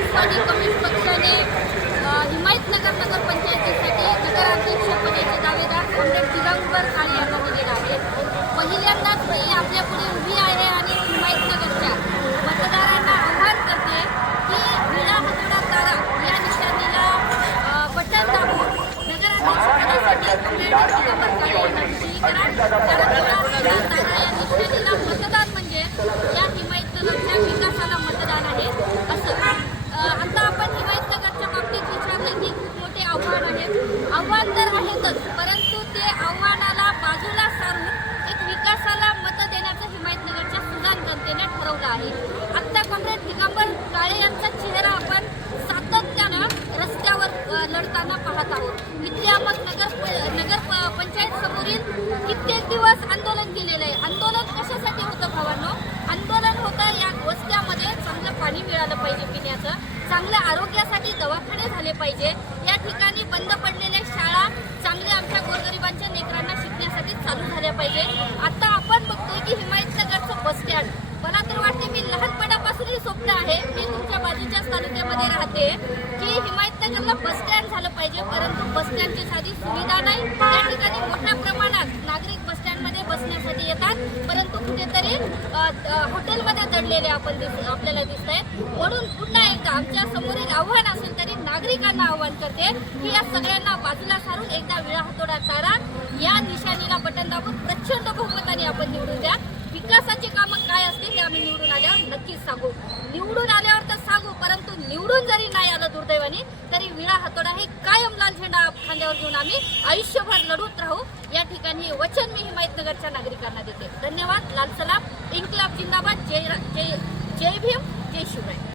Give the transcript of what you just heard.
Rashtrawadi communist पक्षाने हिमायतनगर नगर पंचायतीसाठी नगराध्यक्षपदाचे दावेदार comrade Digambar काळे यांना दिलेला आहे. पहिल्यांदाच मी आपल्यापुढे उभी आहे आणि हिमायतनगरच्या मतदारांना आवाहन करते की विडा हातोडा तारा या निशाणीला बटन दाबून नगराध्यक्षपदासाठी कॉम्रेड दिगंबर काळे यांना विजयी करा. कारण विडा हातोडा तारा या निशाणीला मतदान म्हणजे या हिमायतनगरच्या विकासाला मतदान आहे असं. आता आपण हिमायतनगरच्या बाबतीत विचारलं की खूप मोठे आव्हान आहे. आव्हान तर आहेतच, परंतु ते आव्हानाला बाजूला सारून एक विकासाला मत देण्याचं हिमायतनगरच्या सुजाण जनतेने ठरवलं आहे. आता कॉम्रेड दिगंबर काळे यांचा चेहरा आपण सातत्यानं रस्त्यावर लढताना पाहत आहोत. इथे आपण नगर पंचायत समोरील कित्येक दिवस आंदोलन केलेलं आहे. आंदोलन कशासाठी होतं भावांनो? आंदोलन होतं या वस्त्यामध्ये चांगलं पाणी मिळालं पाहिजे पिण्याचं, चांगल्या आरोग्यासाठी दवाखाने झाले पाहिजे, या ठिकाणी बंद पडलेल्या शाळा चांगल्या आमच्या गोरगरिबांच्या लेकरांना शिकण्यासाठी चालू झाल्या पाहिजे. आता आपण बघतोय की हिमायतनगरचं बस स्टँड, मला तर वाटते मी लहानपणापासूनही स्वप्न आहे, मी तुमच्या बाजूच्याच तालुक्यामध्ये राहते, की हिमायतनगरला बस स्टँड झालं पाहिजे. परंतु बस स्टँडची साधी सुविधा नाही. त्या ठिकाणी मोठ्या प्रमाणात नागरिक बस स्टँडमध्ये बसण्यासाठी येतात, परंतु कुठेतरी हॉटेलमध्ये दडलेले आपल्याला दिसत आहेत. म्हणून पुन्हा एकदा आमच्या समोरील आव्हान असेल तरी नागरिकांना आव्हान करते की या सगळ्यांना बाजूला सारून एकदा विळा हातोडा तारा या निशाणीला बटन दाबून प्रचंड बहुमताने आपण निवडून द्या. विकासाची कामं काय असते ते आम्ही निवडून आल्यावर नक्कीच सांगू. निवडून आल्यावर तर सांगू, परंतु निवडून जरी नाही आलं दुर्दैवाने तरी विळा हातोडा हे कायम लाल झेंडा खांद्यावर घेऊन आम्ही आयुष्यभर लढत राहू. या ठिकाणी वचन मी हिमायतनगरच्या नागरिकांना देते. धन्यवाद. लाल सलाम. इन्क्लाब जिंदाबाद. जय भीम, जय शिवराय.